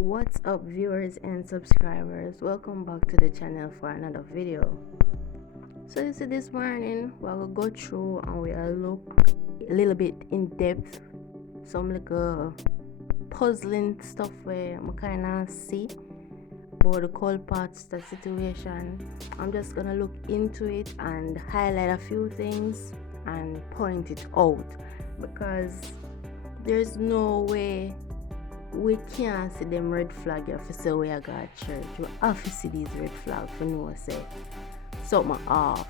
What's up, viewers and subscribers? Welcome back to the channel for another video. So you see, this morning we'll go through and we'll look a little bit in depth some little puzzling stuff where I kind of see about the cold parts the situation. I'm just gonna look into it and highlight a few things and point it out, because there's no way we can't see them red flag if we say we are God church. We have to see these red flags for know say something off.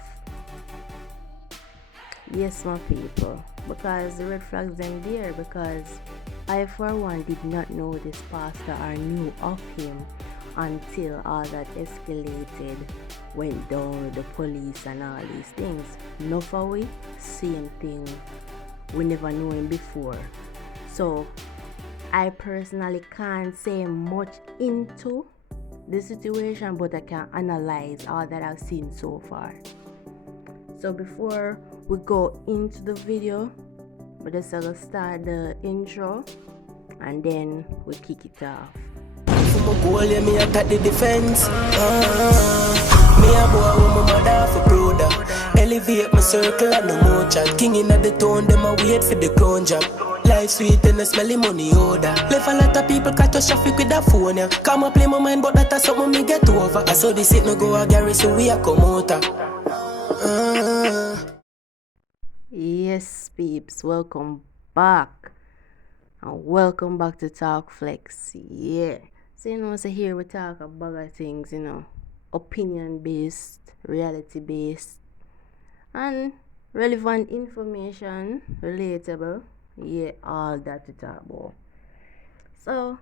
Yes, my people, because the red flags them there, because I for one did not know this pastor or knew of him until all that escalated, went down with the police and all these things. No for we, same thing, we never knew him before. So I personally can't say much into the situation, but I can analyze all that I've seen so far. So before we go into the video, we just gonna start the intro and then we kick it off. For my goal, yeah, me attack the defense. Me a boy with my mother for brother. Elevate my circle and no more chat. King in the town, them a wait for the crown job. Life sweet and a smelly money odor. Left a lot of people catch a traffic with a phone, yeah. Come and play my mind, but that's something me get over. I saw this it no go a Gary, so we a come out. Yes, peeps, welcome back. And welcome back to Talk Flexx. Yeah. So here we talk about things, opinion based, reality based, and relevant information, relatable. Yeah, all that to talk about. So,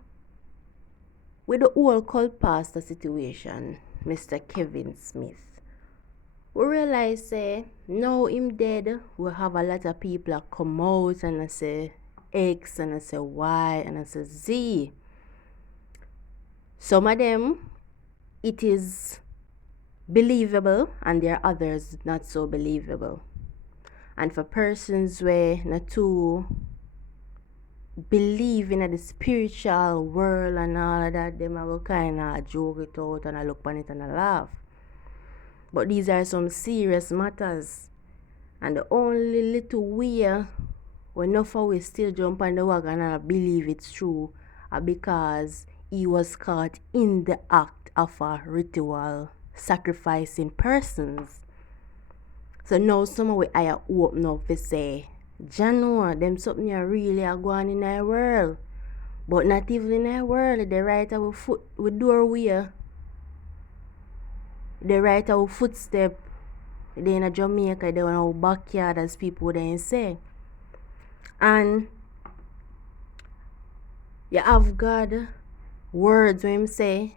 with the whole cult pastor situation, Mr. Kevin Smith, we realize now him dead, we have a lot of people that come out and I say X and I say Y and I say Z. Some of them, it is believable, and there are others not so believable. And for persons where not to believe in the spiritual world and all of that, them I will kind of joke it out and I look on it and I laugh. But these are some serious matters, and the only little way when enough of we still jump on the wagon and believe it's true are because he was caught in the act of a ritual sacrificing persons. So now some of we are open up to say, Jaadan, them something are really are going in our world. But not even in our world, they write our foot with doorway. They write our footstep. They in a Jamaica, they in our backyard, as people would say. And you have God words when him say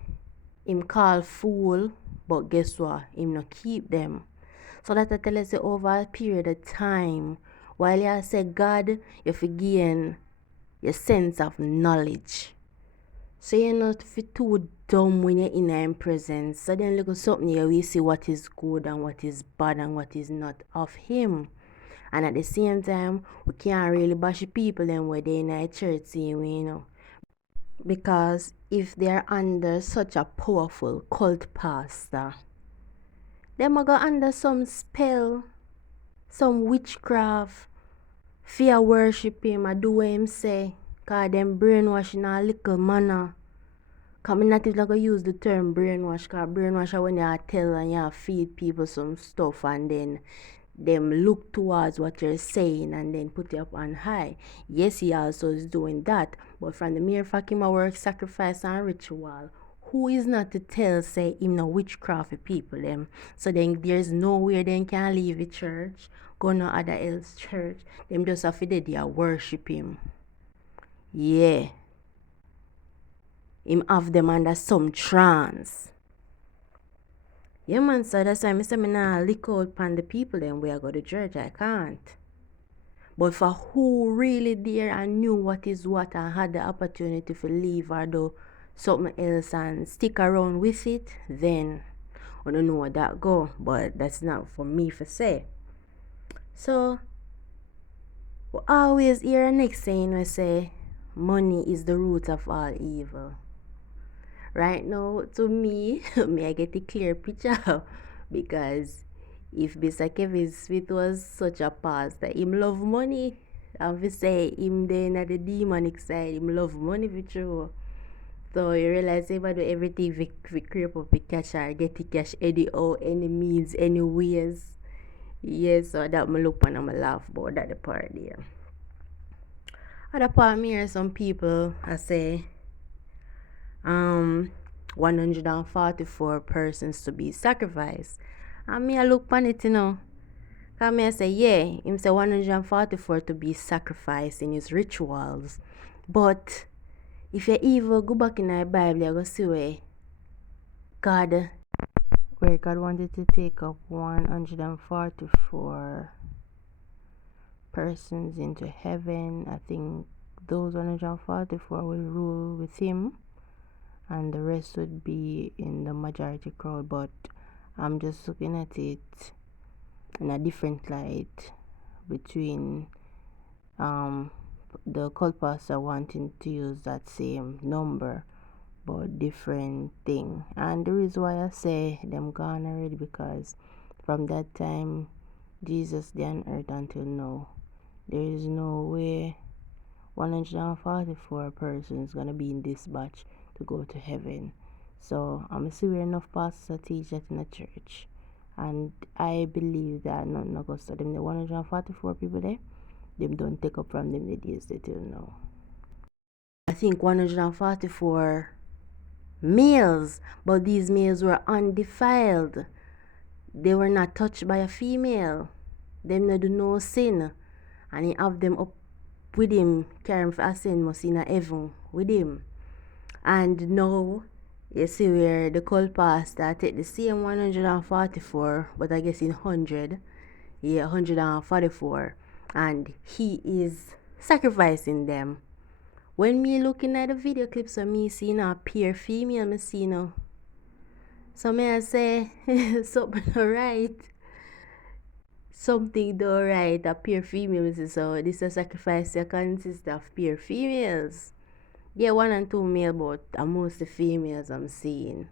him call fool, but guess what? Him not keep them. So that I tell us over a period of time, while you say God, you forgain your sense of knowledge. So you're not too dumb when you're in him presence. So then look at something here, we see what is good and what is bad and what is not of him. And at the same time, we can't really bash people them where they in a church saying, because if they're under such a powerful cult pastor, they might go under some spell, some witchcraft, fear worship him or do what him say, because them brainwash in a little manner. Because I'm not even going to use the term brainwash, because brainwash is when you tell and you feed people some stuff and then them look towards what you're saying and then put you up on high. Yes, he also is doing that, but from the mere fact him a work sacrifice and ritual, who is not to tell say him no witchcraft people them? So then there's nowhere they can leave the church, go no other else church, them just have to there worship him. Yeah, him have them under some trance. Yeah, man, so that's why I say me nah lick out upon the people then where I go to church. I can't. But for who really there and knew what is what and had the opportunity to leave or do something else and stick around with it, then I don't know what that go. But that's not for me to say. So we always hear a next saying we say money is the root of all evil. Right now, to me, me I get a clear picture because if Mr. Kevin Smith was such a pastor, him love money. And we say him then at the demonic side, him love money for true. So you realize if I do everything we creep up with cash or get the cash anyhow, any means, any ways. Yes, so that me look and I'm laugh about that the part there. Other part me hear some people I say 144 persons to be sacrificed. And me I look on it, Cause me I say, yeah, him say 144 to be sacrificed in his rituals. But if you even go back in the Bible, you go see God where God wanted to take up 144 persons into heaven. I think those 144 will rule with him and the rest would be in the majority crowd, but I'm just looking at it in a different light between the cult pastor wanting to use that same number but different thing. And the reason why I say them gone already because from that time Jesus didn't earth until now, there is no way 144 persons gonna be in this batch to go to heaven. So I'm assuming enough pastors teach that in the church. And I believe that nothing no goes to them. The 144 people there, them don't take up from them the days they till now. I think 144 males, but these males were undefiled. They were not touched by a female. Them no do no sin. And he have them up with him, carry him for ascend must in a heaven with him. And now you see where the cult pastor take the same 144, but I guess in 100, 144, and he is sacrificing them. When me looking at the video clips of me seeing a pure female, me see now. So may I say something alright. Something do right, a pure female. So this a sacrifice that consists of pure females. Yeah, 1 and 2 male, but most the females I'm seeing.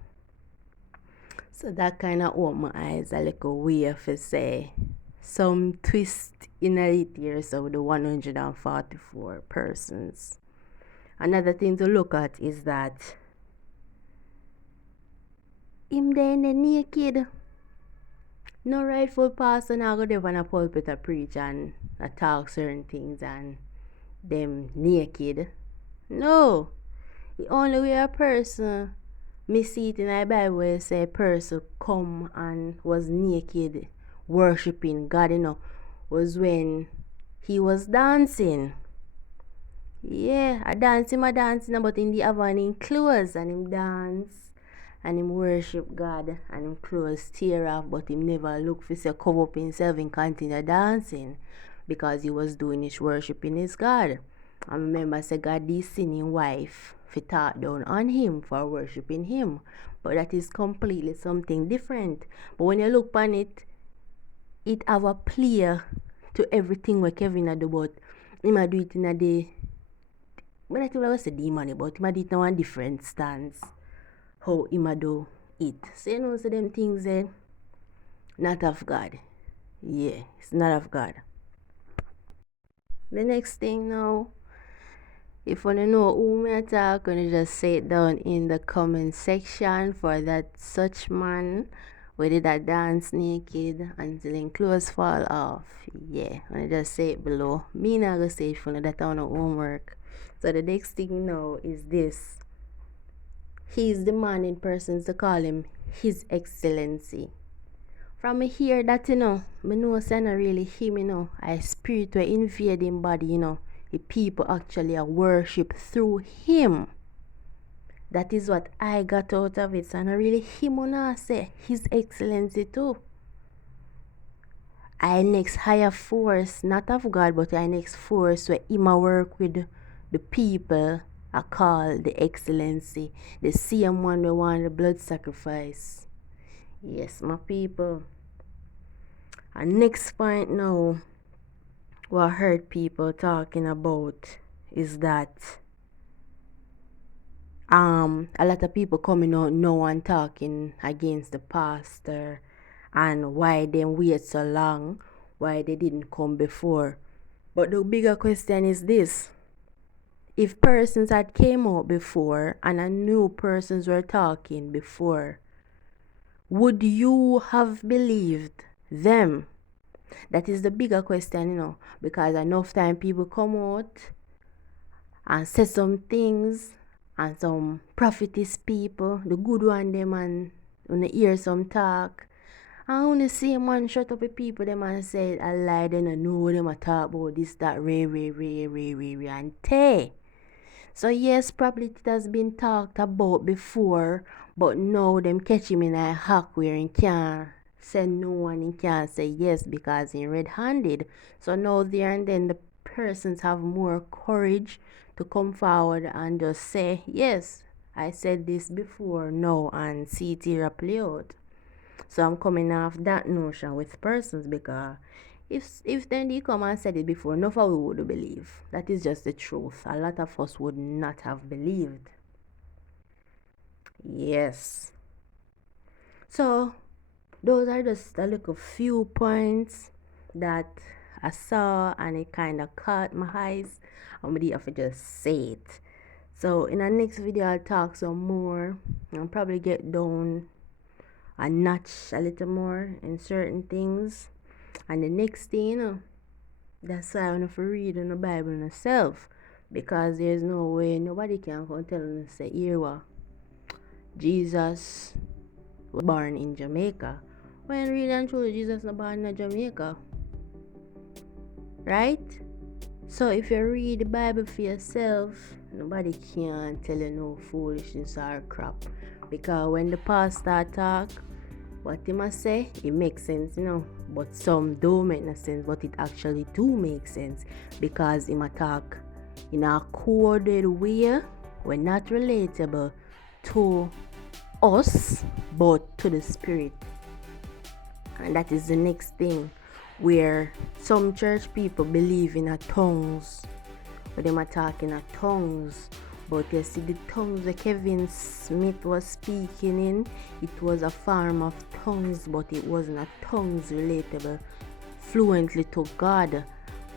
So that kind of opened my eyes a little way for say some twist in it here. So the 144 persons. Another thing to look at is that him there in the naked. No rightful pastor now go there on a pulpit to preach and talk certain things and them naked. No. The only way a person me see it in the Bible where say a person come and was naked worshipping God, was when he was dancing. Yeah, a dancing, but in the having in clothes and him dance and him worship God and him clothes tear off, but him never look for say cover up himself and continue dancing because he was doing his worshiping his God. I remember say God did send him wife for talk down on him for worshiping him. But that is completely something different. But when you look on it, it have a play to everything what Kevin a do, but him a do it in a day. But I think I was say demon, but him a do it in one different stance. How him a do it. So you know so them things not of God. Yeah, it's not of God. The next thing now, if you want to know who me attack, you can just say it down in the comment section for that such man where did that dance naked until his clothes fall off. Yeah, I just say it below. Me not gonna say it for that on homework. So the next thing now is this. He's demanding persons to call him His Excellency. From me hear that, me know it's not really him, a spirit will invade him body, the people actually are worship through him. That is what I got out of it. So not really him I say His Excellency too. I next higher force, not of God, but I next force where him a work with the people I call the Excellency. The same one we want the blood sacrifice. Yes, my people. And next point now, what I heard people talking about is that a lot of people coming out now and talking against the pastor and why they wait so long, why they didn't come before. But the bigger question is this: if persons had came out before and I knew persons were talking before, would you have believed them? That is the bigger question, because enough time people come out and say some things, and some prophetess people, the good one them, and when they hear some talk, and when the same man shut up with people them and say a lie, they don't know what them a talk about this, that, and tay. So yes, probably it has been talked about before, but now them catch him in a hack where he can't say no and he can't say yes because he red-handed. So now there and then the persons have more courage to come forward and just say, yes, I said this before, no, and see it here play out. So I'm coming off that notion with persons, because if then they come and said it before, none of us would believe. That is just the truth. A lot of us would not have believed. Yes. So those are just a little few points that I saw and it kind of caught my eyes. I'm gonna have to just say it. So in the next video I'll talk some more. I'll probably get down a notch a little more in certain things. And the next thing, that's why I want to read in the Bible myself. Because there's no way nobody can come tell me say here what Jesus was born in Jamaica. When really and truly Jesus was born in Jamaica. Right? So if you read the Bible for yourself, nobody can tell you no foolishness or crap. Because when the pastor talk, what he must say, it makes sense, But some don't make no sense, but it actually do make sense. Because he might talk in a coded way, we're not relatable to us, but to the spirit. And that is the next thing, where some church people believe in a tongues, but they might talk in a tongues. But you see, the tongues that Kevin Smith was speaking in, it was a form of tongues, but it wasn't a tongues relatable fluently to God.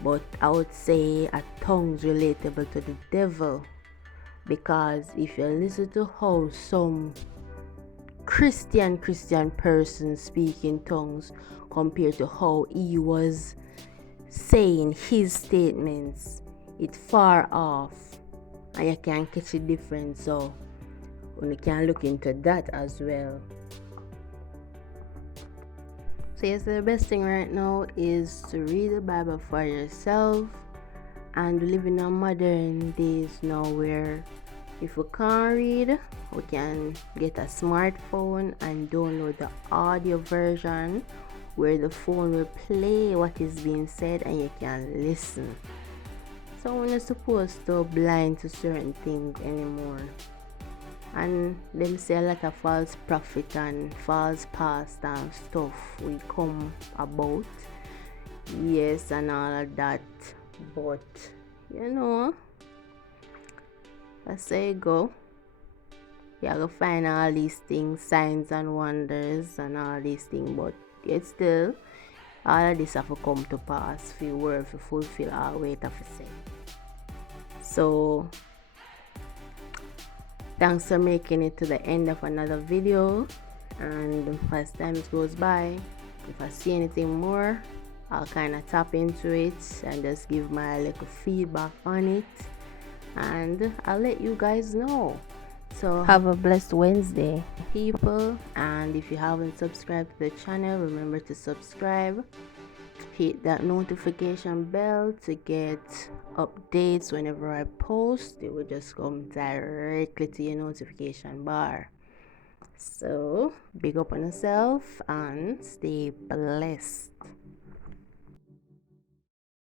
But I would say a tongues relatable to the devil. Because if you listen to how some Christian persons speak in tongues compared to how he was saying his statements, it's far off. And you can catch the difference, so you can look into that as well. So yes, the best thing right now is to read the Bible for yourself. And we live in a modern days now where if we can't read, we can get a smartphone and download the audio version where the phone will play what is being said and you can listen. So we're not supposed to blind to certain things anymore. And them say a lot of false prophet and false pastor and stuff will come about. Yes, and all of that. But, that's how you go. You have to find all these things, signs and wonders and all these things. But yet still, all of this have to come to pass for your word to fulfill all we have to say. So thanks for making it to the end of another video, and as time goes by, if I see anything more, I'll kind of tap into it and just give my little feedback on it, and I'll let you guys know. So have a blessed Wednesday, people, and if you haven't subscribed to the channel, remember to subscribe. Hit that notification bell to get updates whenever I post. It will just come directly to your notification bar. So big up on yourself and stay blessed.